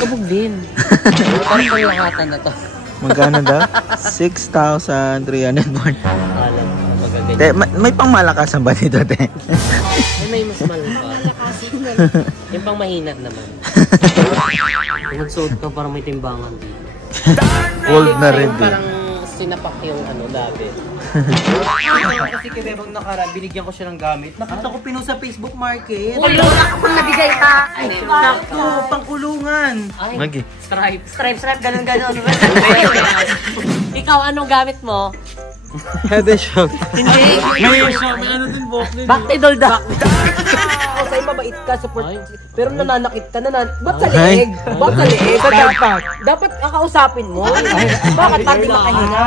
Kabog din. Parang panglakatan na to. Magkano daw? 6,300 won. Alam mo, magaganyan. May pangmalakasan ba dito, te? Ay, may mas malakasin na. Yung pang mahinat naman. Nagsuot ka parang may timbangan dito. Old na rin din. Parang sinapak yung labi. Kasi kaya bang nakaraan, binigyan ko siya ng gamit. Nakita ko pinost sa Facebook Market. Wala ako nabigay ka. Sakto, pangkulungan. Magi. Stripe, ganun. Ikaw, anong gamit mo? Head and shoulder. Hindi. Ngayon siya, may ano din box din. Back to Dolda. Sa'yo mabait ka, support. Pero nananakit ka na. Ba't sa leeg? Ba't sa leeg? Dapat kakausapin mo. Bakit parang di makahinga?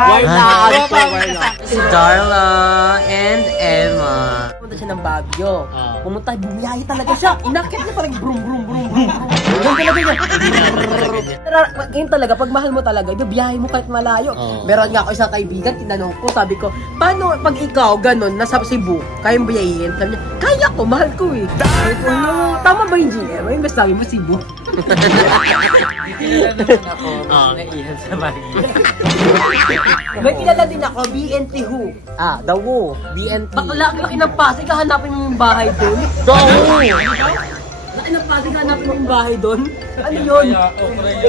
Si Darla and Emma. Pumunta siya ng Baguio. Pumunta, bumiyahe talaga siya. Inakit niya parang brum. Ganun talaga niya. Ngayon talaga, pag mahal mo talaga, ibibiyahe mo kahit malayo. Meron nga ako isang kaibigan, tinanong ko, sabi ko, paano pag ikaw, ganun, nasa Cebu, kaya mo biyahin? Sabi niya, kaya ko, mahal ko eh. Sabi ko, tama ba yung GM? Ay, mas lagi mo Cebu. Naiyan sa Baguio. May kilala din ako, BNT Who. The Who, BNT. Laki ng Pasig, hahanapin mo yung bahay doon. The Who! Laki ng Pasig, hahanapin mo yung bahay doon. Ano yun?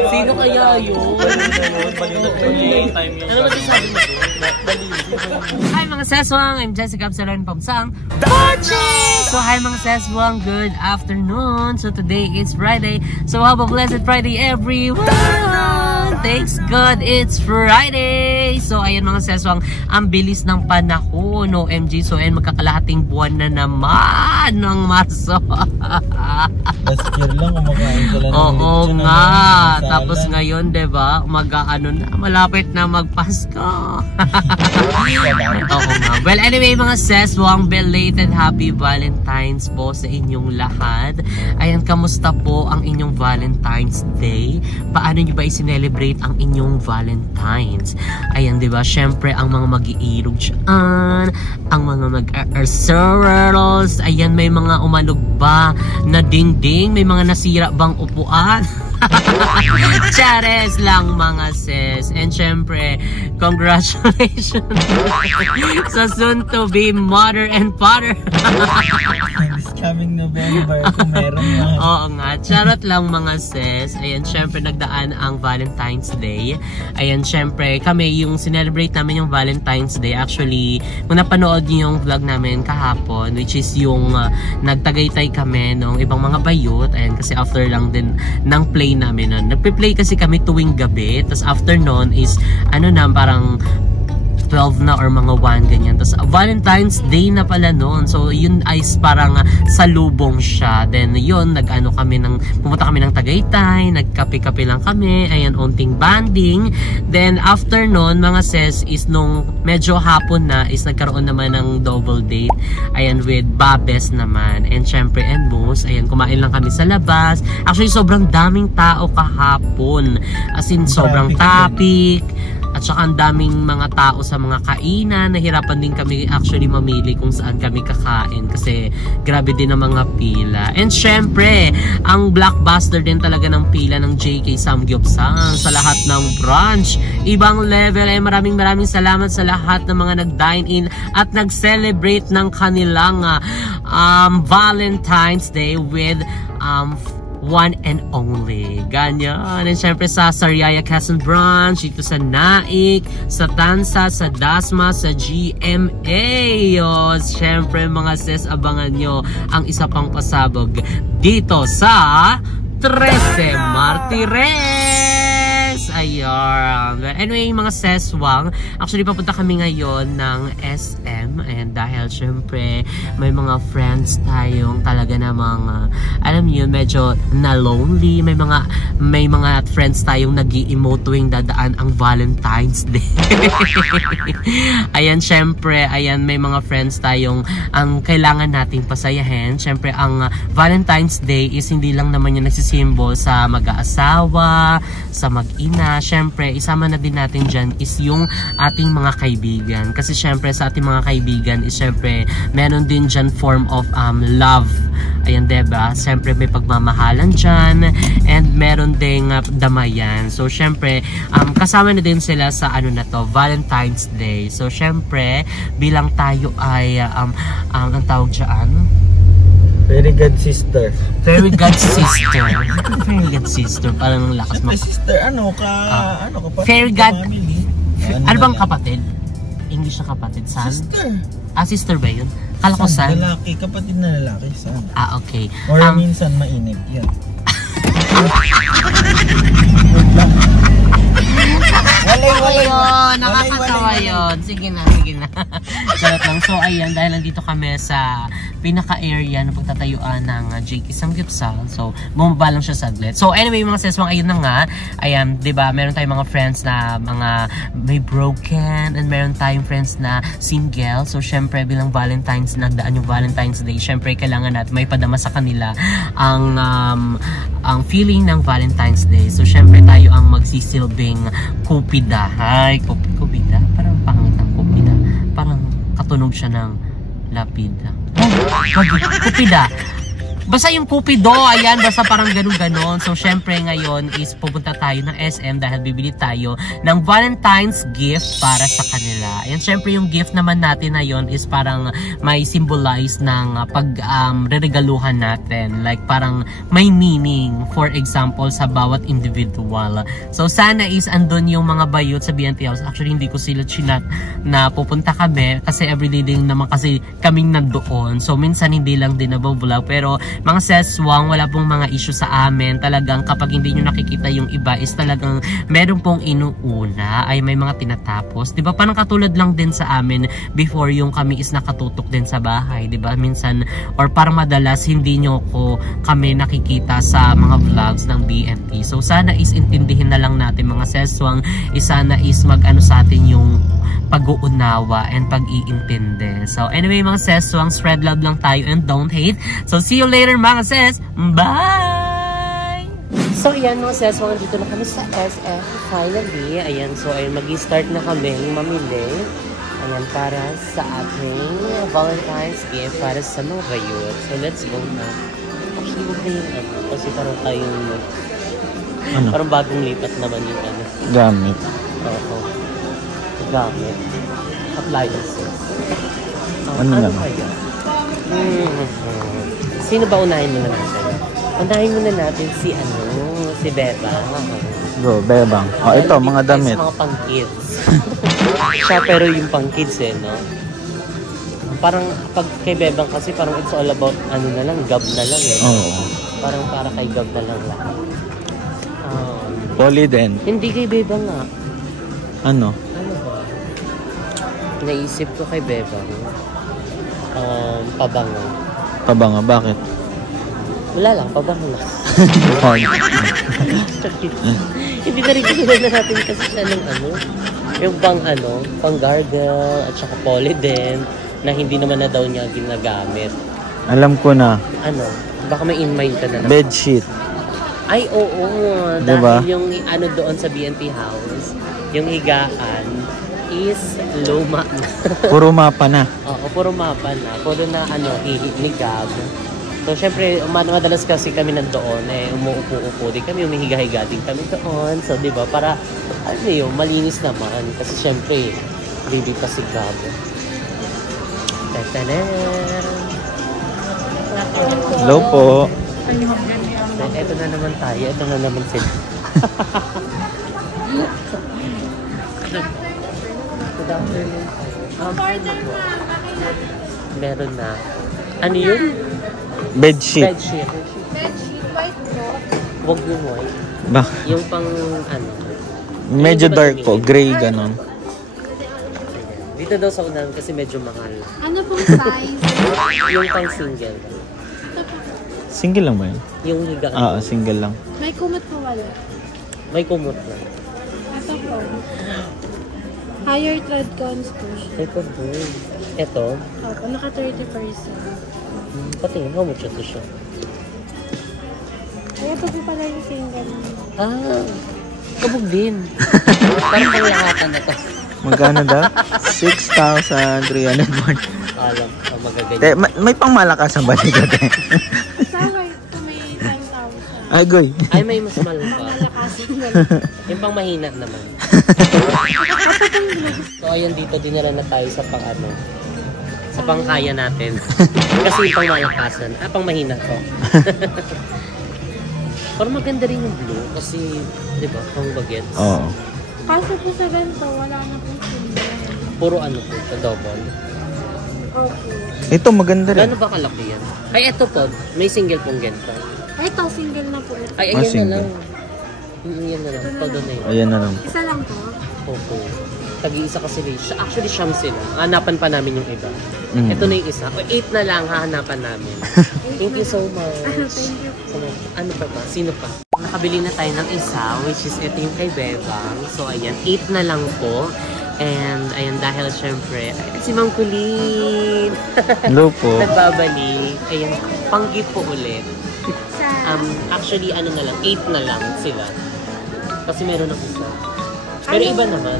Sino kaya yun? Ano ba sasabi mo? Hi mga seswang, I'm Jessica Absalon Pamsang Bachi! So hi mga seswang, good afternoon. So today is Friday. So have a blessed Friday everyone! Thanks God, it's Friday! So ayan mga seswang, ang bilis ng panahon, OMG. So ayan, magkakalahating buwan na naman ng Marso. Last year lang, kumakain ka lang. Oo nga. Tapos ngayon, diba, malapit na magpasko. Oo nga. Well, anyway mga seswang, belated happy Valentine's po sa inyong lahat. Ayan, kamusta po ang inyong Valentine's Day? Paano nyo ba i-celebrate ang inyong Valentine's? Ayan, diba, syempre ang mga mag-iirog dyan, ang mga mag-arceros, ayan, may mga umalog ba na dingding, may mga nasira bang upuan? Chares lang mga sis. And syempre, congratulations sa soon to be mother and father. This coming November, kung meron na. Oo nga, charot lang mga sis. Ayan, syempre nagdaan ang Valentine's Day. Ayan, syempre kami yung sinelebrate namin yung Valentine's Day. Actually, kung napanood niyo yung vlog namin kahapon, which is yung nagtagaytay kami ng ibang mga bayot. Ayan, kasi after lang din ng play namin nun. Nagpe-play kasi kami tuwing gabi. Tapos after nun is parang 12 na or mga 1 ganyan. Tapos Valentine's Day na pala noon. So yun ay parang salubong siya. Then yun, pumunta kami ng Tagaytay, nagkape-kape lang kami. Ayan, onting banding. Then after noon, mga sis, is nung medyo hapon na, is nagkaroon naman ng double date. Ayan, with Babes naman. And syempre, and Moose. Ayan, kumain lang kami sa labas. Actually, sobrang daming tao kahapon. As in, sobrang topic. At saka ang daming mga tao sa mga kainan. Nahirapan din kami actually mamili kung saan kami kakain kasi grabe din ang mga pila. And syempre, ang blockbuster din talaga ng pila ng JK Samgyupsang sa lahat ng branch. Ibang level. Ay maraming salamat sa lahat ng mga nag-dine in at nag-celebrate ng kanilang Valentine's Day with one and only. Ganyan. And syempre sa Sariaya Quezon Branch, dito sa Naik, sa Tansa, sa Dasma, sa GMA. Syempre mga sis, abangan nyo ang isa pang pasabog dito sa 13 Martires. Ayan. Anyway, mga seswang, actually papunta kami ngayon ng SM. And dahil syempre may mga friends tayong talaga namang alam niyo, medyo na lonely. May mga friends tayong nag-i-emote tuwing dadaan ang Valentine's Day. Ayan, syempre, ayan, may mga friends tayong ang kailangan nating pasayahin. Syempre, ang Valentine's Day is hindi lang naman yung nagsisimbol sa mag-aasawa, sa mag-ina, na syempre isama na din natin dyan is yung ating mga kaibigan. Kasi syempre sa ating mga kaibigan is syempre meron din dyan form of love. Ayan, diba? Syempre may pagmamahalan dyan and meron ding damayan. So syempre kasama na din sila sa ano na to, Valentine's Day. So syempre bilang tayo ay ang tawag dyan, Very good sister. Very good sister. Very good sister. Parang lakas mo. Sister, ano ka kapatid? Fairy god. Family. Ano bang kapatid? English na kapatid. Son? Sister. Sister ba yun? Kala ko son. Lalaki, kapatid na lalaki. Son. Okay. Or minsan mainig. Yan. Ayun, nakakatawa yun. Sige na. Charot lang. So ayan, dahil nandito kami sa pinaka-area na pagtatayuan ng JK Samgyupsal. So bumaba lang siya saglit. So anyway mga seswang, ayun na nga. Ayan, diba, meron tayong mga friends na mga may broken and meron tayong friends na single. So syempre bilang Valentine's, nagdaan yung Valentine's Day, syempre kailangan natin may padama sa kanila ang feeling ng Valentine's Day. So syempre tayo ang magsisilbing kupida. Hi, kupida. Parang pangit ng kupida. Parang katunog siya ng lapida. Kupida. Basta yung Cupido, ayan, basta parang ganun-ganon. So, syempre ngayon is pupunta tayo ng SM dahil bibili tayo ng Valentine's gift para sa kanila. Ayan, syempre yung gift naman natin na yun is parang may symbolize ng re-regaluhan natin. Like parang may meaning, for example, sa bawat individual. So, sana is andun yung mga bayot sa BNT House. Actually, hindi ko sila chinat na pupunta kami kasi everyday din naman kasi kaming nandoon. So, minsan hindi lang din nabavlog. Pero, mga seswang, wala pong mga issue sa amin. Talagang kapag hindi nyo nakikita yung iba is talagang meron pong inuuna ay may mga tinatapos. Diba? Parang katulad lang din sa amin before yung kami is nakatutok din sa bahay. Diba? Minsan or parang madalas hindi nyo kami nakikita sa mga vlogs ng BNT. So sana is intindihin na lang natin mga seswang. Sana is mag-ano sa atin yung pag-uunawa and pag-iintindi. So anyway mga seswang, spread love lang tayo and don't hate. So see you later mga ses. Bye! So ayan mga seswang, dito na kami sa SF finally. Ayan, so ayun, mag-start na kami mamili. Ayan, para sa ating Valentine's gift para sa mga bayot. So let's go na. Actually, huwag na yung kasi parang tayong parang bagong lipat naman yung Gamit. Oo. Gamit. Appliances. Ano lang? Kaya? Sino ba unahin muna natin? Unahin muna natin si si Beba. Go, Bebang. Ito, mga damit. Mga pang-kids. Siya pero yung pang-kids no? Parang pag kay Bebang kasi parang it's all about na lang, gab na lang Oo. Parang para kay gab na lang lahat. Poly din. Hindi kay Bebang nga. Ano? Ano ba? Naisip ko kay Bebang. Pabango. Pabango, bakit? Wala lang, pabango lang. Hindi na rin na natin kasi siya ng yung pang gargle at saka polydent na hindi naman na daw niya ginagamit. Alam ko na. Baka may in-mind ka na naman. Bedsheet. Ay, oo. Diba? Dahil yung doon sa BNT House, yung higaan is luma na. Puro mapa na. Oo, puro mapa na. Puro na higab. So, syempre, madalas kasi kami nandoon, umuupo-upo din kami, umihiga-higa din kami doon. So, di ba, para, malinis naman. Kasi, syempre, hindi pa si Gab. Hello po. Ito na naman tayo. Ito na naman sila. Good afternoon. Meron na. Ano yun? Bedsheet. Bedsheet, white po. Huwag yung white. Yung pang Medyo dark po, gray ganon. Dito daw sa unahan kasi medyo mahal. Ano pong size? Yung pang single. Single lang ba yun? Yung higaan. Single lang. May kumot po wala. May kumot na. Ito po. Higher thread cones po siya. Ito po. Ito? Opo, naka 30%. Pati, how much ito siya? Kaya ito po pala yung single. Kabog din. Parang panglahatan na to. Magkano daw? 6,300 won. Alam, magaganyan. May pangmalakasan ba dito? Saway, ito may 10,000. Ay, goy. Ay, may mas mahal pa. Malakasin na. Yung pang mahina naman. So, ayun, dito dinala na tayo sa pang ano. Sa pang kaya natin. Kasi yung pang malakasan. Pang mahina to. Pero maganda rin yung blue. Kasi, di ba, pang bagets. Oo. Kaso po sa ganito, wala na pong single. Puro ano po, sa double. Okay. Ito maganda rin. Gano'n ba kalaki yan? Ay, eto po. May single pong ganito. Ay, ito, single na po. Ay, Ah, ayan na single. lang. Yan na lang. Todo na yun. Ayan na lang. Isa lang po. Opo. Tag-iisa kasi rin. Actually, siyam sila. Hanapan pa namin yung iba. Mm. Ito na yung isa. O, 8 na lang hahanapan namin. Thank you so much. Thank you. Ano pa ba? Sino pa? Nakabili na tayo ng isa, which is ito yung kay Bebang. So, ayan. 8 na lang po. And, ayan, dahil syempre, si Mang Kulin. Hello po. Nagbabalik. Ayan, pang-gift po ulit. Sa... Actually, ano na lang, 8 na lang sila. Kasi meron ng isa. Pero iba naman.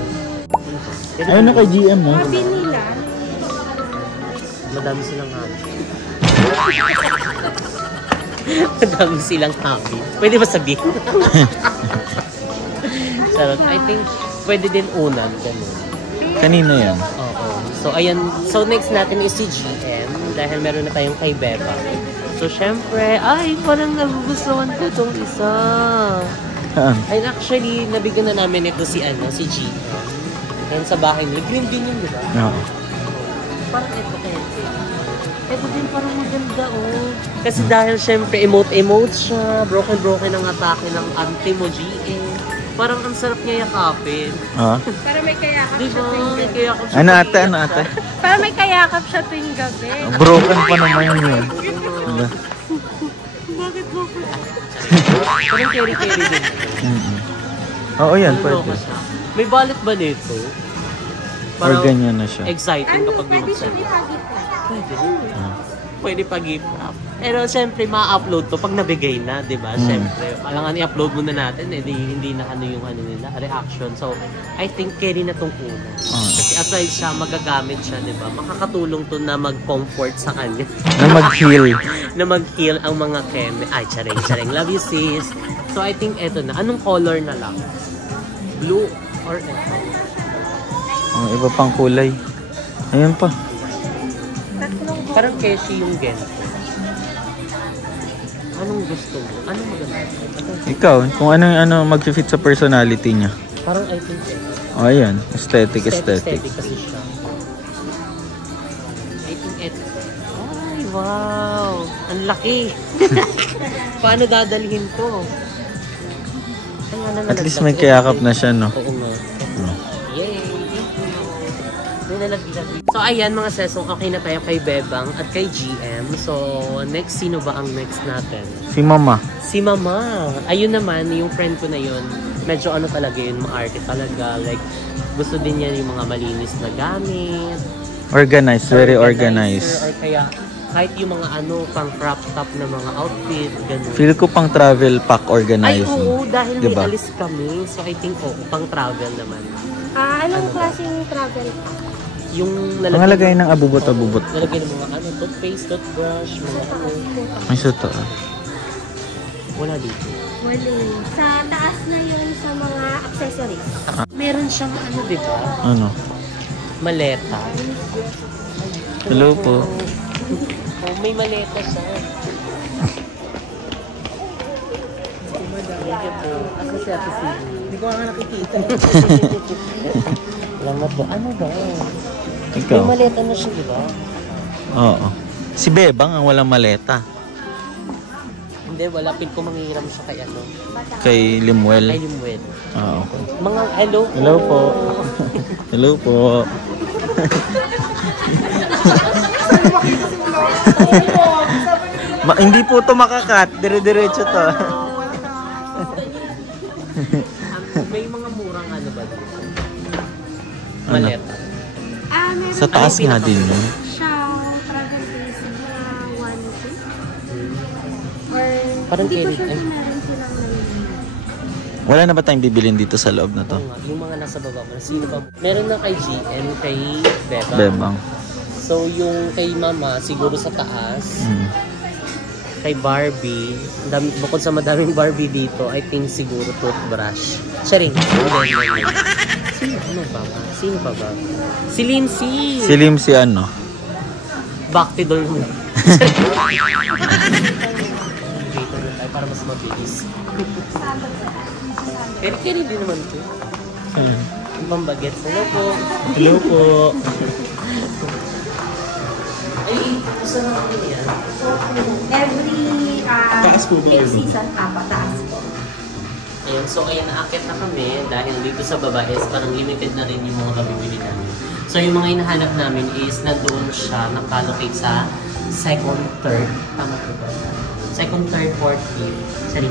Ayun na kay GM, no? Happy nila. Madami silang hobby. Madami silang hobby. Pwede ba sabihin? Sarap. I think pwede din unan. Ganun. Kanina yan. Oo. So, ayan. So, next natin is si GM. Dahil meron na tayong kay Beba. So, syempre, ay, parang nagugustuhan ko itong isa. Ay, actually, nabigyan na namin ito si GM. Yan sa bahay nila. Green din yun, di ba? Oo. Parang ito kaya. Ito din parang maganda, oh. Kasi dahil syempre emote siya. Broken ang atake ng ante mo, GM. Parang ang sarap niya yakapin. Ah. Para may kayakap Di siya ba? tuwing May gabi. kayakap siya. Ano ate, ano ate? Para may kayakap siya tuwing gabi. Broken pa naman yun. Diba? Bakit mo po? Parang carry-carry din. Oo, yan, Naluloko pwede. siya. May balot ba nito? Or ganyan na siya. Exciting kapag Pwede binuksan. siya ipagit na. Pwede. Pwede pag-gift up. Pero syempre, ma-upload to pag nabigay na, di ba? Syempre, kailangan i-upload muna natin, hindi na ano yung ano nila, reaction. So, I think carry na tong una. Kasi aside siya, magagamit siya, di ba? Makakatulong to na mag-comfort sa kanya. Na mag-heal. Na mag-heal ang mga keme. Ay, charing. Love you, sis. So, I think eto na. Anong color na lang? Blue or eto? Ang iba pang kulay. Ayan pa. Parang keshi yung ganito. Anong gusto mo? Anong maganda? Ikaw, kung ano mag-fit sa personality niya. Parang I think ito. O, ayan. Aesthetic. Aesthetic kasi siya. I think ito. Ay, wow! Ang laki! Paano dadalhin to? Ay, At least may kayakap na siya, no? Oo nga. Yay! May nalaglag. So, ayan mga seso, okay na tayo kay Bebang at kay GM. So, next, sino ba ang next natin? Si Mama. Si Mama. Ayun naman, yung friend ko na yun, medyo ano talaga yun, maarte talaga. Like, gusto din niya yung mga malinis na gamit. Organized. Very organized. Or kaya, kahit yung mga ano, pang crop top na mga outfit, ganun. Feel ko pang travel pack Ay, organized. oo, dahil Diba? may alis kami. So, I think, pang travel naman. Anong klaseng travel pa? Yung Mga lagay ng abubot-abubot. Nalagay ng mga ano, toothpaste, toothbrush, mga ano. Ay, suto. Wala dito. Wali. Sa taas na yun sa mga accessories. Meron siyang ano, di ba? Ano? Maleta. Hello po. Oh, may maleta siya. Thank you po. Ako si Ate Sili. Hindi ko nga nakikita. Salamat po. Ano ba? Ikaw? May maleta na siya, di ba? Oo. Si Bebang ang walang maleta. Hindi, wala. Pin ko manghiram siya kay ano. Kay Limuel. Kay Limuel. Oo. Mga hello po. Hello po. Hello po. Hindi po to makakat. Dire-diretso to. May mga murang ano ba dito? Ano? Maleta. Meron Sa taas nga din yun. siya travel basic na 1K. Or Parang hindi ko carry. sure Ay. kung meron silang nalilin. Wala na ba tayong bibilin dito sa loob na to? Oo nga, yung mga nasa baba mo. Sino ba? Meron na kay GM, kay Bebang. Bebang. So, yung kay Mama, siguro sa taas. Kay Barbie, bukod sa madaming Barbie dito, I think siguro toothbrush. Charing. Sino ba ba? Sino ba ba? Si Lindsay! Si Lindsay ano? Baktidol mo. Dito na tayo para mas mabilis. Keri-keri din naman ito. Yung pambagets. Hello po. Hello po. Ay, gusto na natin yan. Every season, taas po. Ayun, so ayan, naakit na kami dahil dito sa baba is parang limited na rin yung mga mabibili namin. So yung mga hinahanap namin is nandoon siya nakalocate sa second, third, tama po ba? Second, third, fourth, fifth. Sorry.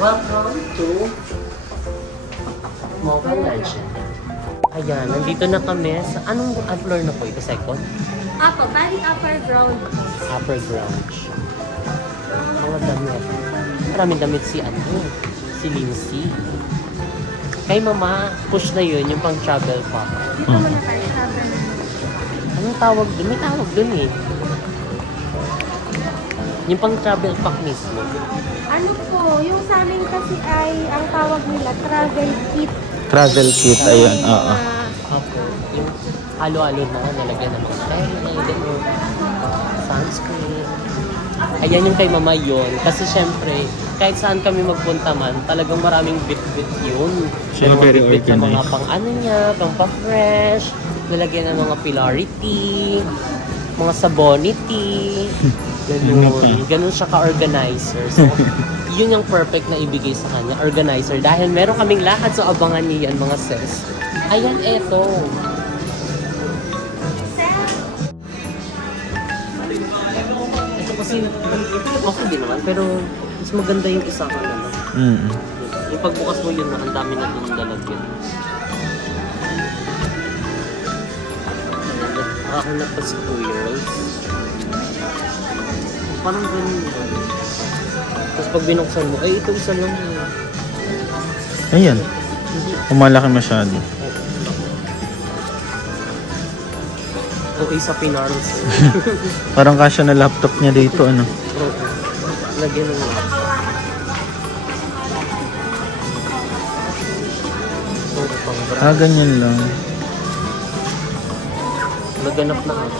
Welcome to Mobile Legend. Ayan, nandito na kami sa anong floor na po ito? Second? Apo, bali upper ground. Upper ground. Mga damit. Maraming damit si si Lindsay. Kay Mama, push na yun, yung pang travel pack. Dito muna tayo, travel. Anong tawag dun? May tawag dun eh. Yung pang travel pack mismo. Ano po, yung sa amin kasi ay, ang tawag nila, travel kit. Travel kit, ayun. Oo. Opo. Yung halo-halo na nalagyan ng mga sunscreen. Ayan yung kay Mama yun. Kasi syempre, kahit saan kami magpunta man, talagang maraming bit-bit yun. Siya very bit na mga organized. pang ano niya, pang pa-fresh, nalagyan ng mga pilarity, mga sabonity, ganun. Ganun siya ka-organizer. So, yun yung perfect na ibigay sa kanya, organizer. Dahil meron kaming lakad, so abangan niyo yan mga sis. Ayan, eto. Ito kasi, okay din naman, pero mas maganda yung isa ka naman. Yung pagbukas mo yun, ang dami na doon lalagyan. Nakahanap pa squirrels. Parang ganun yun. Tapos pag binuksan mo, ay ito isa lang yun. Ayan. Kumalaki masyado. Okay sa pinarls. Parang kasya na laptop niya dito, ano? Lagyan mo. Ganyan lang. Naganap na ako.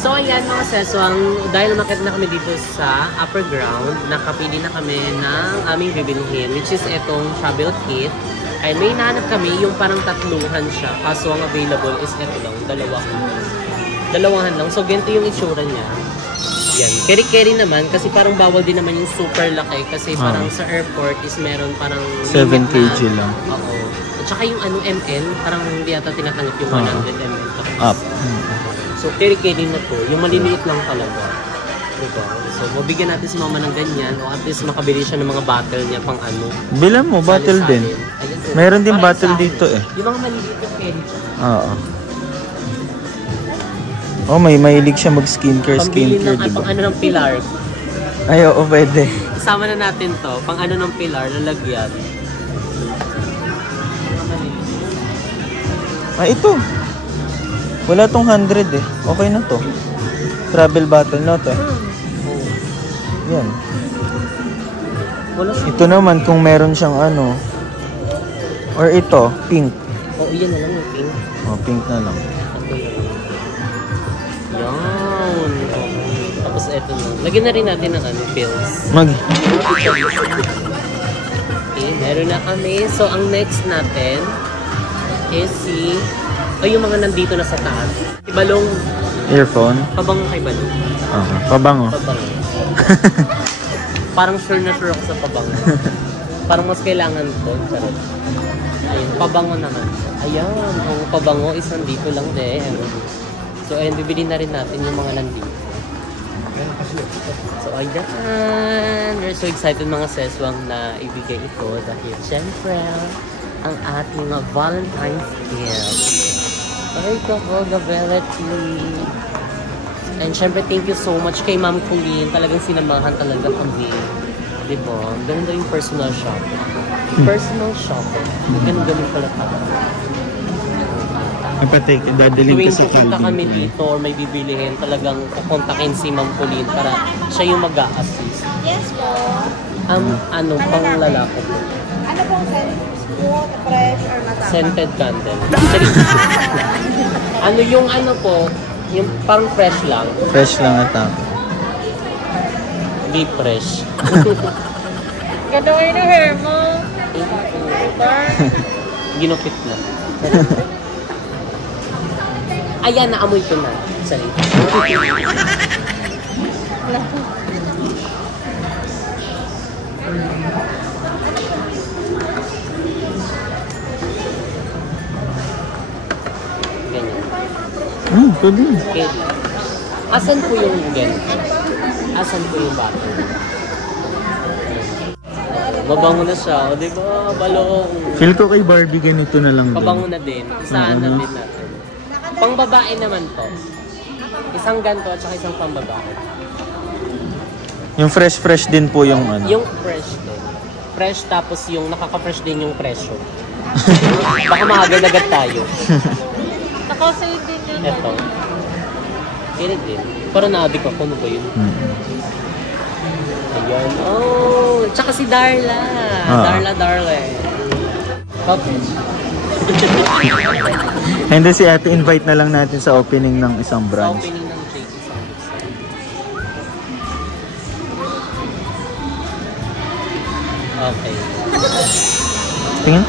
So ayan mga seswang, dahil makita na kami dito sa upper ground, nakapili na kami ng aming bibilhin, which is itong travel kit. Ay may hinahanap kami yung parang tatluhan siya, kaso ang available is ito lang, dalawahan lang. So ganito yung itsura niya. Yan. Carry naman kasi parang bawal din naman yung super laki kasi parang sa airport is meron parang 7 kg lang. Oo. At saka yung ano ml, parang hindi ata tinatanggap yung 100 ml. Up. So carry na to. Yung maliliit lang talaga. Diba? So mabigyan natin si Mama ng ganyan o at least makabili siya ng mga bottle niya pang ano. Bilan mo, bottle din. Meron din bottle dito eh. Yung mga maliliit yung carry siya. Oo. Oh, may mahilig siya mag-skincare, Pambili ng diba? pang ano ng pilar. Ay, oo, pwede. Isama na natin to. Pang ano ng pilar, lalagyan. Ito. Wala tong 100 eh. Okay na to. Travel bottle na to. Yan. Wala siya. Ito naman kung meron siyang ano. Or ito, pink. Oo, yan na lang yung pink. Oh, pink na lang. Yan. Tapos eto na. Lagyan na rin natin ng ano, pills. Okay, meron na kami. So, ang next natin is yung mga nandito na sa taas. Si Balong. Earphone. Pabango kay Balong. Okay. Pabango. Pabango. Parang sure na sure ako sa pabango. Parang mas kailangan to. Charot. Ayun, pabango naman. Ayan, ang pabango is nandito lang din. So, ayun, bibili na rin natin yung mga nandito. So, ayan. We're so excited mga seswang na ibigay ito dahil syempre, ang ating Valentine's gift. Ay, kapagability. And syempre, thank you so much kay Ma'am Colleen. Talagang sinamahan talaga kami. Di ba? Ganun daw yung personal shopping. Personal shopping. Ganun pala pala. Kapatid, dadalhin Tuwing ka sa pupunta Calvin kami Klein. dito or may bibilihin, talagang kukontakin si Ma'am Pauline para siya yung mag-a-assist. Yes po. Ano, pang lalako po? Ano pong smooth, fresh, or matapang? Scented candle. Ano yung ano po, yung pang fresh lang, Fresh lang at ako. deep fresh. Gadawin na hair mo. Ginupit na. Ayan, naamoy ko na. Sorry. Ganyan. Pwede. Okay. Asan po yung ganito? Asan po yung butter? Mabango na siya. O, diba? Balong. Feel ko kay Barbie ganito na lang Pabango din. na din. Isahan na din natin. Pang babae naman to. Isang ganto at saka isang pang babae. Yung fresh din po yung ano. Yung fresh din. Fresh tapos yung nakaka-fresh din yung presyo. Baka makagad-agad tayo. Nakasave din yun. Eto. Ganit din. Pero na-addict ako. Ano ba yun? Ayan. Oh! Tsaka si Darla. Darla. Okay. And then si ate, invite na lang natin sa opening ng isang Sa branch. opening ng JT sa Okay. Tingin?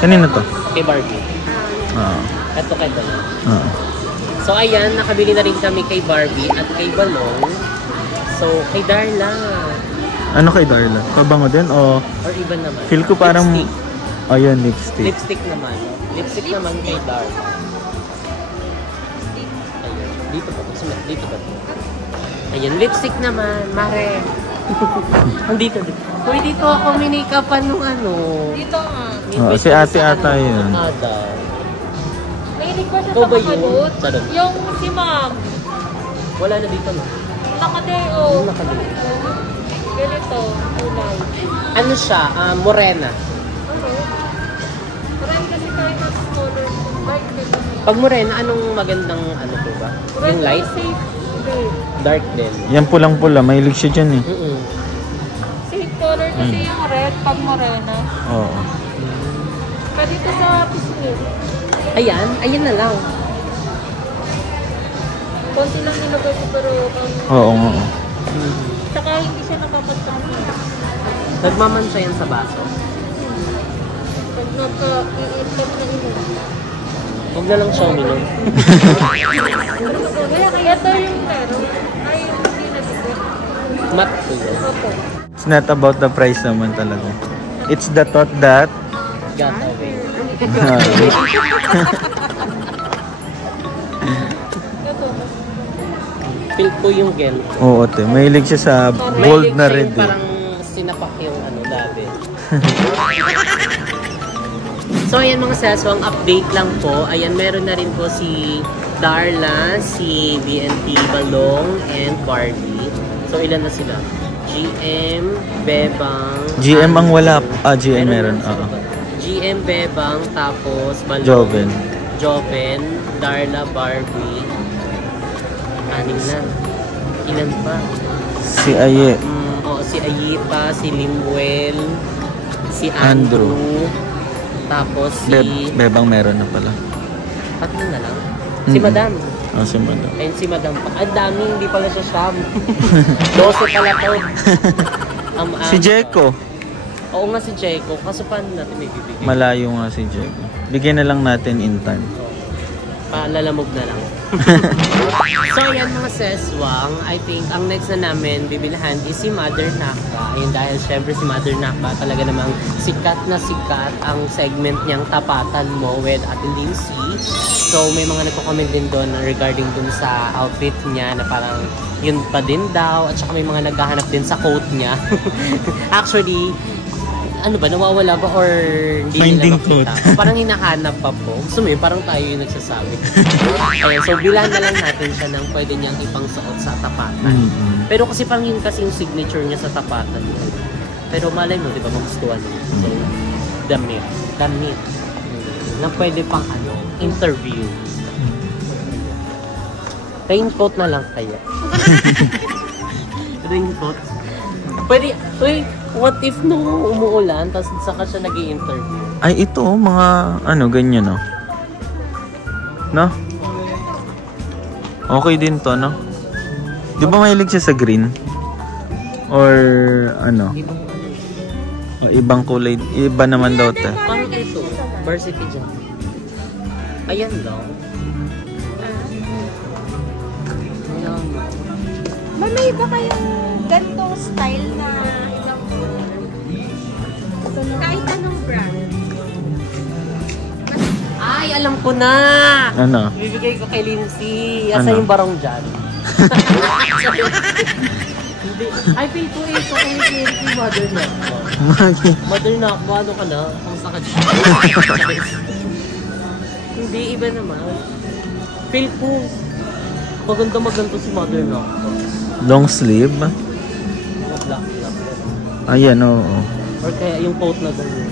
Kanina to? Kay Barbie. Oo. Ito kay Balong. Oo. So ayan, nakabili na rin kami kay Barbie at kay Balong. So, kay Darla. Ano kay Darla? Pabango din o Or iba naman. feel ko parang... Lipstick. Ayun, lipstick. Lipstick naman. Lipstick naman kay Darla. Ayun. Dito ba? Dito ba? Ayun, lipstick naman. Mare. Dito. Uy, dito ako minikapan nung ano. Dito nga. Oo, si ate ata yun. May request Ito sa ba yun? makalut. Sarap. Yung si ma'am. Wala na dito, no? Nakadeo. Ganito. Kulay. Ano siya? Morena. Ano? Marami kasi tayo na smaller. Dark din. Pag morena, anong magandang ano po ba? Yung light? Safe. Good. Dark din. Yan pulang-pula. Mahilig siya dyan eh. Safe color kasi yung red pag morena. Oo. Pwede ito sa pisngi. Ayan na lang. Konti lang nilagay ko pero Oo nga. tsaka hindi siya nakapagtama. Nagmamansya yan sa baso. Pag nagka-iit ka na inom. Huwag na lang siya uminom. Kaya ito yung meron. Ay, yung hindi natigil. Mat po yan. Opo. It's not about the price naman talaga. It's the thought that... Got away. Feel ko yung gel. Oo, te. Mahilig siya sa bold na red eh. Parang sinapak yung ano dati. So ayan mga sis, so ang update lang po, ayan meron na rin po si Darla, si BNT Balong, and Barbie. So ilan na sila? GM, Bebang, GM ang wala. GM meron. Oo. GM, Bebang, tapos Balong, Joven. Darla, Barbie. Anim na. Ilan pa? Si Aye. Si Ayipa, si Limuel, si Andrew, tapos si... Bebang meron na pala. Tatlo na lang. Si Madam. Si Madam. Ayun si Madam pa. Ang dami, hindi pala siya siyam. 12 pala to. Si Jeko. Oo nga si Jeko. Kaso paano natin may bibigay? Malayo nga si Jeko. Bigyan na lang natin in time. Palalamog na lang. So ayan mga seswang, I think ang next na namin bibilhan is si Mother Nakba. Ayun dahil syempre si Mother Nakba talaga namang sikat ang segment niyang Tapatan Mo with Ate Lindsay. So may mga nagko-comment din doon regarding dun sa outfit niya na parang yun pa din daw at saka may mga naghahanap din sa coat niya. Actually, ano ba, nawawala ba or hindi Finding nila makita? Parang hinahanap pa po. Gusto mo yun, parang tayo yung nagsasabi. Ayan, so bilan na lang natin siya ng pwede niyang ipangsuot sa Tapatan. Pero kasi parang yun kasi yung signature niya sa Tapatan. Pero malay mo, di ba, magustuhan mo. So, damit. Na pwede pang interview. Raincoat na lang kaya. Raincoat. Pwede, what if umuulan, tapos saka siya nag-i-interview? Ay, ito, mga, ganyan, no? No? Okay din to, no? Di ba mahilig siya sa green? Or, o, ibang kulay. Iba naman daw, te. Parang ito, varsity dyan. Ayan daw. May iba kayong ganitong style na ibang kahit anong brand. Ay, alam ko na! Ano? Bibigay ko kay Lindsay. Asa Ano? yung barong dyan? Hindi. Ay, feel ko so kay mother na ako. Mother na ako, ano ka na? Ang sakit siya. Hindi, iba naman. Feel ko. Maganda si mother na ako. Long sleeve? Black. Ayan, oo. Or kaya yung coat na ganyan.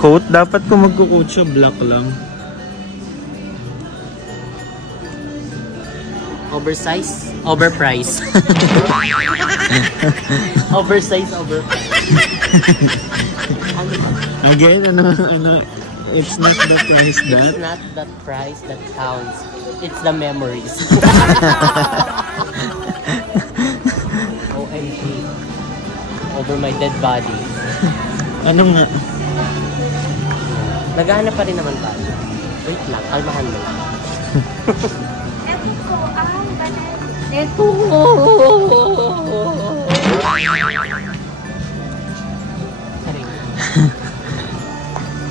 Coat? Dapat kung magkukoat siya, black lang. Oversize? Overprice. Oversize, overprice. Again, it's not the price that... It's not the price that counts. It's the memories. OMG. Over my dead body. Ano nga? Naghahanap pa rin naman tayo. Wait lang, kalmahan mo lang. Eto ko, banana. Ito!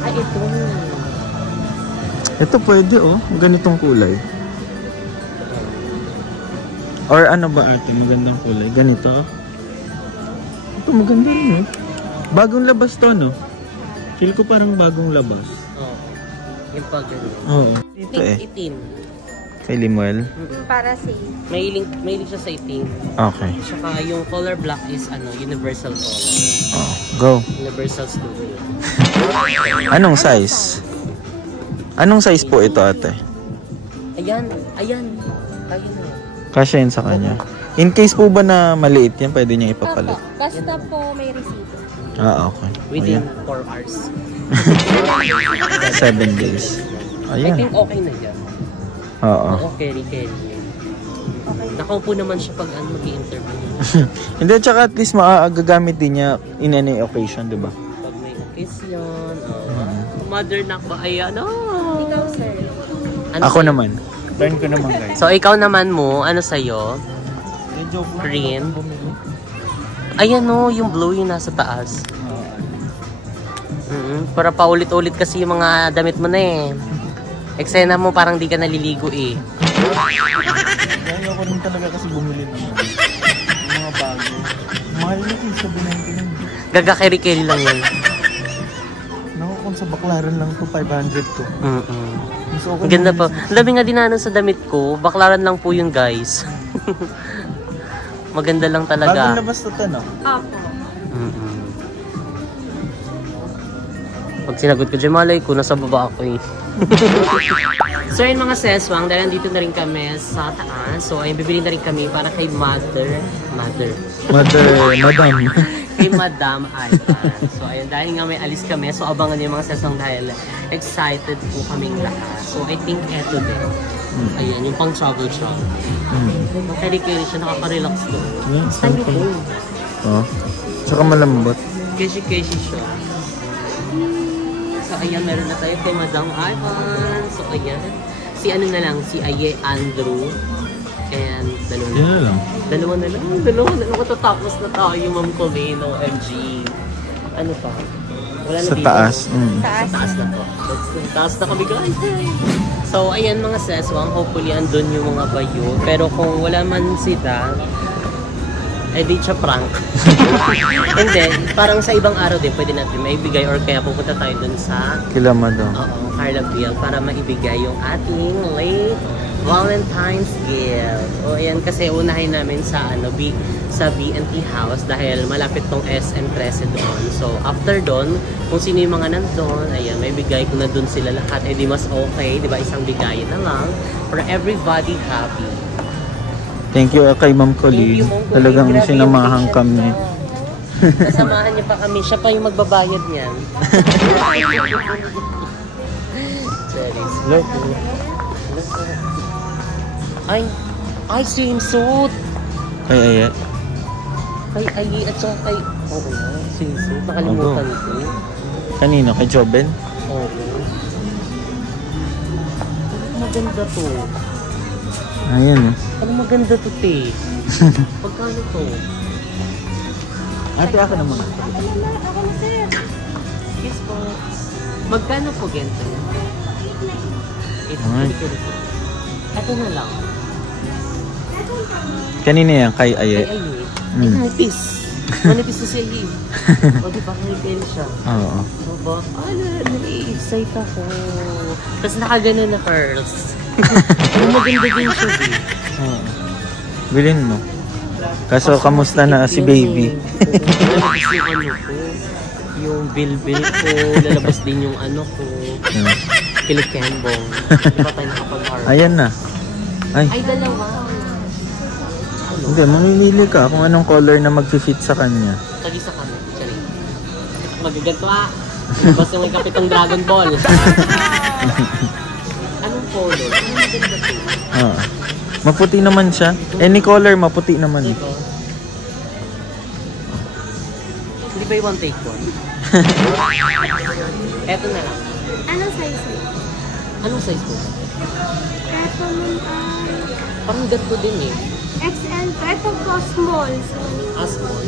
Ay, ito. Ito pwede, oh. Ganitong kulay. Or ano ba ate? Magandang kulay. Ganito, oh. Ito maganda rin, oh. Bagong labas to, no? Feel ko parang bagong labas. Oo. Yung pag-gano. Oo. Ito eh. Itim. Kay Limuel. Para safe. Mahilig siya sa itim. Okay. Tsaka yung color black is universal color. Oh, go. Universal Studio. Anong size? Anong size po ito, ate? Ayan. Ayun na. Kasya yun sa kanya. In case po ba na maliit yan, pwede niya ipapalit. Basta po may receipt. Ah, okay. Within Ayan. 4 hours. 7 days. I Ayan. think okay na yan. Oo. Oo, carry. Nakaupo naman siya pag mag-i-interview. Hindi, tsaka at least gagamit din niya in any occasion, di ba? Pag may occasion, mother na ba? Ayan, Ikaw, sir. Ako naman. Turn ko naman, guys. So, ikaw naman mo, ano sa'yo? Green. Ayan yung blue yung nasa taas. Para paulit-ulit kasi yung mga damit mo na eh. Eksena mo parang di ka naliligo eh. Ayaw ko rin talaga kasi bumili ng mga bago. Mahal na kung sabihin ko lang. Gaga-carry-carry lang yan. Naku, kung sa baklaran lang to 500 to. So, okay, Ang ganda pa. Ang dami nga dinaanan sa damit ko. Baklaran lang po yun, guys. Maganda lang talaga. Bagong labas to no? Opo. Pag sinagot ko dyan, malay ko, nasa baba ako eh. So yun mga seswang, dahil nandito na rin kami sa taas. So ayun, bibili na rin kami para kay Madam. Kay Madam Alba. So ayun, dahil nga may alis kami, so abangan yung mga seswang dahil excited po kaming lahat. So I think eto din. Ayan, yung pang travel. Makari-kari siya, nakaka-relax ko. Yeah, Saan po? Oh. Tsaka malambot. Keshi-keshi siya. So ayan, meron na tayo kay Madam Ivan. So ayan, si ano na lang, si Aye Andrew. And dalawa na lang. Matatapos na tayo, Ma'am Colleen, OMG. Ano pa? Wala na sa dito. taas. Sa taas na po. Taas na kami, guys. So ayan mga seswang, hopefully andun yung mga bayo. Pero kung wala man sila, di siya prank. And then, parang sa ibang araw din, pwede natin maibigay or kaya pupunta tayo dun sa Kilamado. Carla Biel para maibigay yung ating late Valentine's gift. O ayan, kasi unahin namin sa sa B&T House dahil malapit tong SM 13 doon. So after doon, kung sino yung mga nandun, ayan, may bigay ko na doon sila lahat. Eh di mas okay, di ba? Isang bigayin na lang for everybody happy. Thank you kay Ma'am Colleen. Talagang sinamahan kami. Kasamahan niya pa kami. Siya pa yung magbabayad niyan. Look. Ay, swimsuit. Kay Aya. Kay Ayi at saka kay... Oo na, swimsuit. Nakalimutan ko. Kanino? Kay Joben? Oo. Maganda to. Ayan eh. Ano maganda to, te? Pagkano to? Ate, ako naman. Ako na, sir. Yes po. Magkano po gento? Ay. Ito na lang. Kanina yan? Kay Aya. Kay Ayi. Manipis. Manipis na siya eh. O diba, kay siya. Oo. Diba? Nai-excite ako. Tapos nakagana na first. Maganda din siya eh. Oo. Bilhin mo. Kaso, kamusta na si baby? Lalabas yung ano ko. Yung bilbil ko. Lalabas din yung ano ko. Kilikembong. Di ba tayo nakapag-harvest? Ayan na. Ay, Dalawa. hindi. Mamimili ka kung anong color na mag-fit sa kanya. Tagi sa kanya. Sorry. Magaganto Labas yung kapitong Dragon Ball. Anong color? Ano maganda to? Oo. Maputi naman siya. Any color, maputi naman. Diba? Hindi ba yung one take one? Eto na lang. Anong size mo? Anong size mo? Ito nun Parang ganito din eh. XL. Ito po small. Small.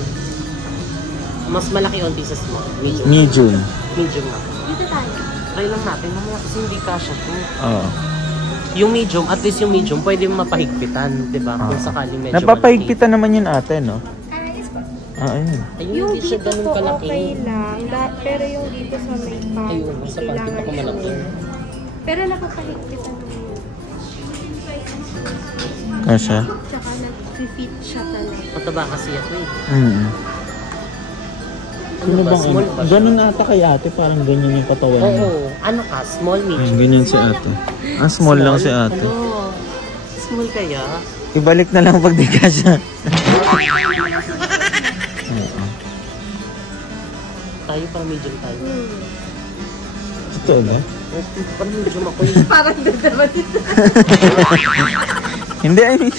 Mas malaki onti sa small. Medium. Medium. Medium na. Dito tayo. Try lang natin. Mamaya kasi hindi kasha to. Oo. Yung medium, at least yung medium, pwede mapahigpitan. Diba? Kung sakaling medyo Napapahigpitan naman yun ate, no? Yes po. Ayun. Ayun, Yung hindi siya dito ganun po kalaki. okay lang. Pero yung dito sa may pants, Ayun, sa panty pa malaki. Pero nakapahigpitan mo yun. Kasha? Tsaka nag-fit siya talaga. Mataba kasi ako eh. Ano ba? bang Small ba siya? ganun ata kay ate, parang ganyan yung katawan niya. Oo. Ano ka? Small, medium? Ganyan si ate. Small lang si ate. Ano? Small kaya? Ibalik na lang pag di kasha. Tayo parang medium tayo. Ito ba? Parang medium ako yun. Parang dadaman ito. Hindi, I mean.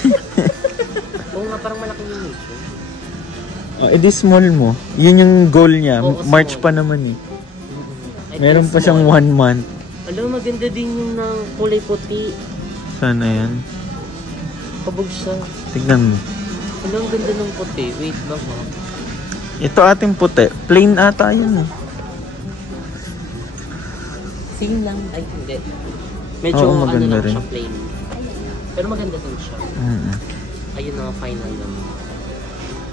Oo nga, parang malaki yung medium. Edi small mo. Yun yung goal niya. Oo, March small. pa naman eh. I Meron think pa siyang small. 1 month. Alam, maganda din yung ng kulay puti. Sana yan. Kabog siya. Tignan mo. Alam, ang ganda ng puti. Wait lang ha. Ito ating puti. Plain ata yun eh. Same lang. Ay, hindi. Medyo Oo, ano maganda lang rin. siya, plain. Pero maganda din siya. Ayun na, final lang.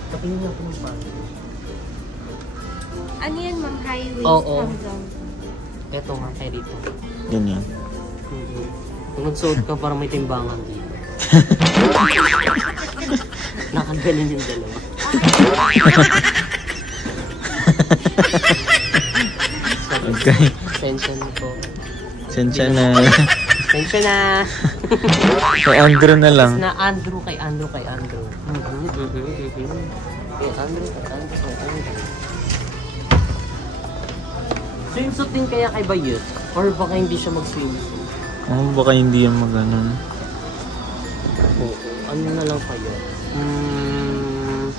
Tapin niyo ako ng pati. Ano yan, ma'am? High waist Oo. hanggang. Eto nga, kay dito. Ganyan. Kung nagsuot ka, parang may timbangan dito. Nakagaling yung dalawa. Okay. Sensya na po. Sensya na. Sensya na. Kay Andrew na lang. Na Andrew kay Andrew. Kay Andrew, kay Andrew. Swimsuit din kaya kay Bayut? Or baka hindi siya mag-swimsuit? Baka hindi yan mag-anon. Oo. Ano na lang kayo? Ano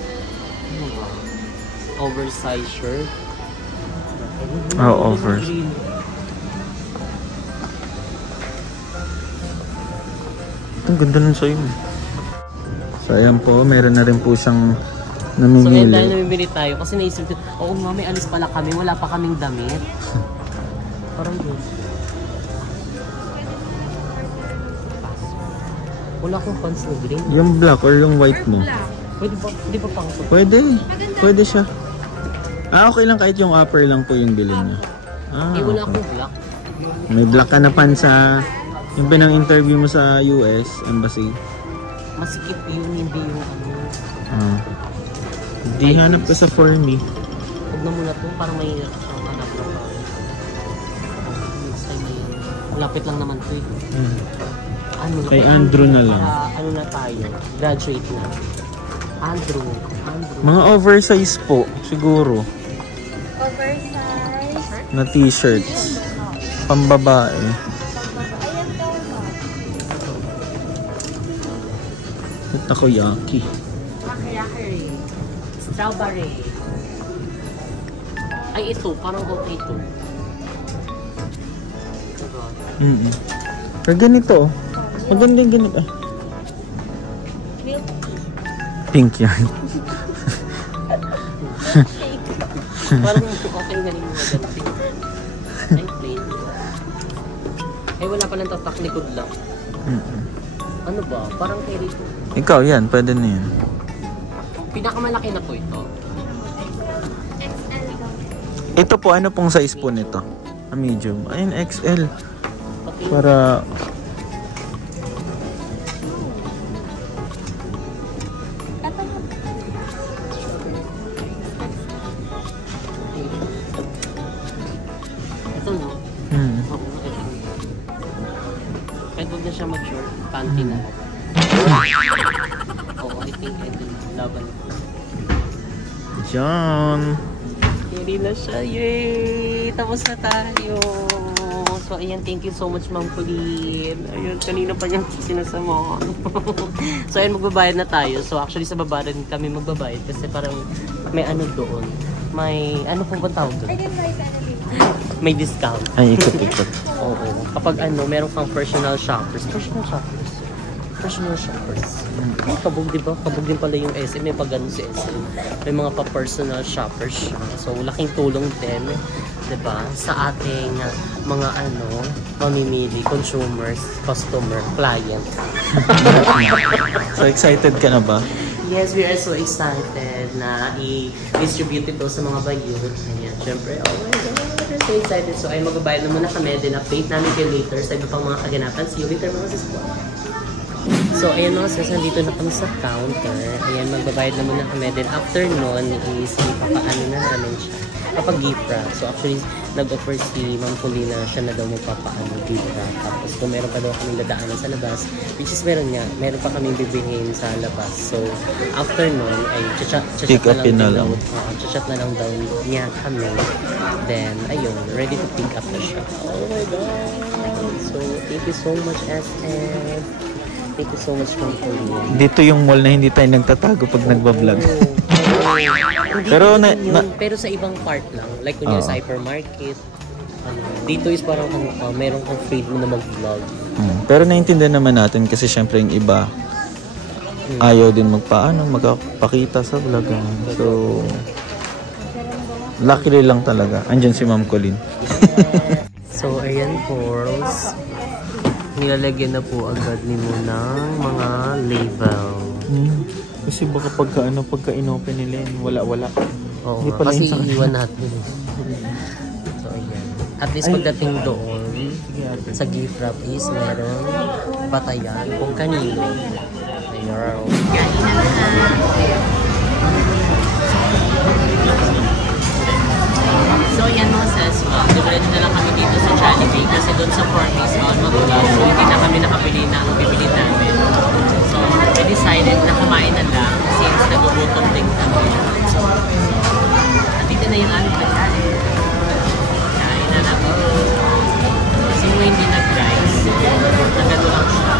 ba? Oversized shirt? Oversized. Ang ganda nun sa'yo. So ayan po, meron na rin po siyang So ngayon dahil namimili. namimili tayo, kasi naisip ko, oo nga, may alis pala kami, wala pa kaming damit. Parang yun. Wala akong pants na green. Yung black or yung white mo? Pwede ba? Hindi ba pang Pwede. Pwede siya. Okay lang kahit yung upper lang po yung bilhin niya. Eh, wala akong black. May black ka na pansa. Yung pinang-interview mo sa US Embassy. Masikip yung hindi yung ano. Di hanap ka sa for me. Huwag na muna to, parang mahirap siyang hanap na pa. Next time na yun. Lapit lang naman to eh. Ano, Kay Andrew na lang. Ano na tayo? Graduate na. Andrew. Mga oversize po, siguro. Oversize. Na t-shirts. Pambabae. Ayan daw. Takoyaki. Takoyaki. Strawberry. Ay, ito. Parang okay ito. Pero ganito. Maganda yung ganito. Pink yan. Parang okay na rin yung maganda. Ay, plain. Eh, wala palang tatak likod lang. Ano ba? Parang kay rito. Ikaw yan, pwede na yan. Pinakamalaki na po ito. Ito po, ano pong size po nito? Medium. Ayun, XL. Para... Ito no? Kahit huwag na siya mag-short, panty na. Oo, I think ito laban. Diyan. Hindi na siya. Yay! Tapos na tayo. So, ayan. Thank you so much, Ma'am Pauline. Ayun, kanina pa niyang sinasama. So, ayan, magbabayad na tayo. So, actually, sa baba rin kami magbabayad kasi parang may ano doon. May, ano pong ba tawag doon? May discount. Ay, ikot-ikot. Oo. Kapag ano, meron kang personal shoppers. Personal shoppers. Kabog, diba? Kabog din pala yung SM. May pag ganun si SM. May mga pa-personal shoppers siya. So, laking tulong din, diba? Sa ating mga ano, mamimili, consumers, customer, client. So, excited ka na ba? Yes, we are so excited na i-distribute ito sa mga bayot. Ayan, syempre, oh my God, we're so excited. So, ay magbabayad na muna kami. Then, update namin kayo later sa iba pang mga kaganapan. See you later, mga sis. So, ayan mga sis, nandito na kami sa counter. Ayan, magbabayad na muna kami. Then, after nun is ipapaano na namin siya. Kapag gift wrap. So, actually, nag-offer si Ma'am Pauline na siya na daw magpapaano gift wrap. Tapos, kung meron pa daw kaming dadaanan sa labas, which is meron nga, meron pa kaming bibilhin sa labas. So, after nun, ay chat na lang daw niya kami. Then, ayun, ready to pick up na siya. Oh my God! So, thank you so much, SF. Thank you so much, Ma'am Pauline. Dito yung mall na hindi tayo nagtatago pag nagbablog. Pero pero sa ibang part lang, like kunya sa hypermarket. Dito is parang meron kang freedom na mag-vlog. Pero naintindihan naman natin kasi syempre yung iba ayaw din magpakita sa vlog. So luckily lang talaga. Andyan si Ma'am Pauline. So ayan po, Rose. Nilalagyan na po agad ni mo ng mga label. Kasi baka pagka inopen nila yun, wala. Oo, kasi iiwan natin. So, ayan. At least pagdating doon, sa gift wrap is meron batayan kung kanino. Ayan. So, ayan mga sis, diretso na lang kami dito sa Jollibee kasi doon sa Formis, magulang. So, hindi na kami nakabili ng bibili namin. So, we decided na kumain na lang since nagugutom din kami. So, andito na yung aming pagkain. Kain na po. Kasi mo hindi nag-rice. Nagano lang siya.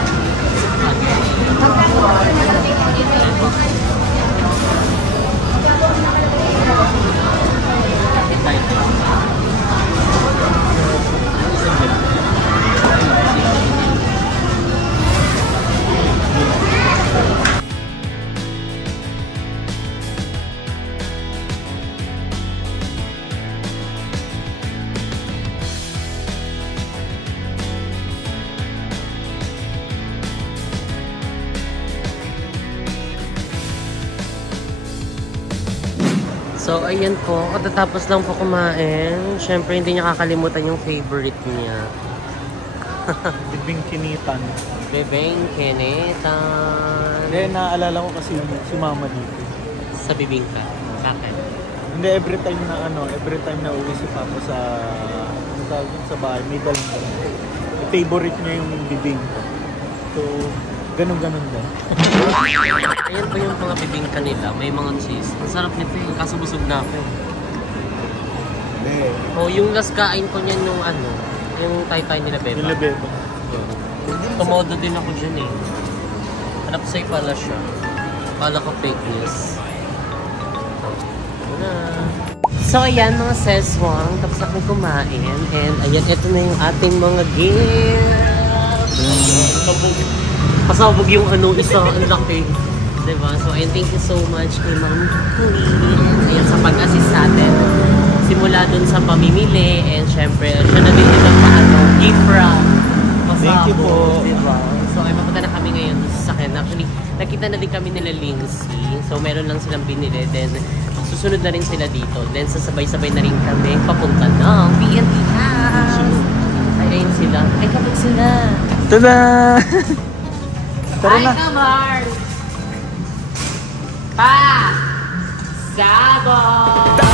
So, ayan po. Katatapos lang po kumain. Siyempre, hindi niya kakalimutan yung favorite niya. Bibing kinitan. Bibing kinitan. Hindi, naaalala ko kasi si mama dito. Sa bibingka. Bakit? Hindi, every time na uwi si Papa sa sa bahay, may dalang dalang. Favorite niya yung bibing. So, ganun-ganun din. Ayan po yung mga bibingka nila. May mga cheese. Ang sarap nito eh. Kaso busog na ako. Oh, yung last kain ko niyan nung yung tay-tay nila Beba. Nila Beba. Tumodo din ako dyan eh. Harap sa'yo pala siya. Pala ko fake news. So ayan mga seswang, tapos akong kumain. And ayan, ito na yung ating mga gifts. Pasabog yung isa, ang laki. Diba? So ayan, thank you so much kay Ma'am Queen. Ayan, sa pag-assist natin. Simula dun sa pamimili. And syempre, siya na din yung gift wrap. Thank you po. Diba? So ay mapunta na kami ngayon sa akin. Actually, nakita na din kami nila Lindsay. So meron lang silang binili. Then susunod na rin sila dito. Then sasabay-sabay na rin kami papunta ng PNP House. Ay, ayun sila. Ay, kapag sila. Tada! Tara na. Ay, Kamar! Pa! Sabog!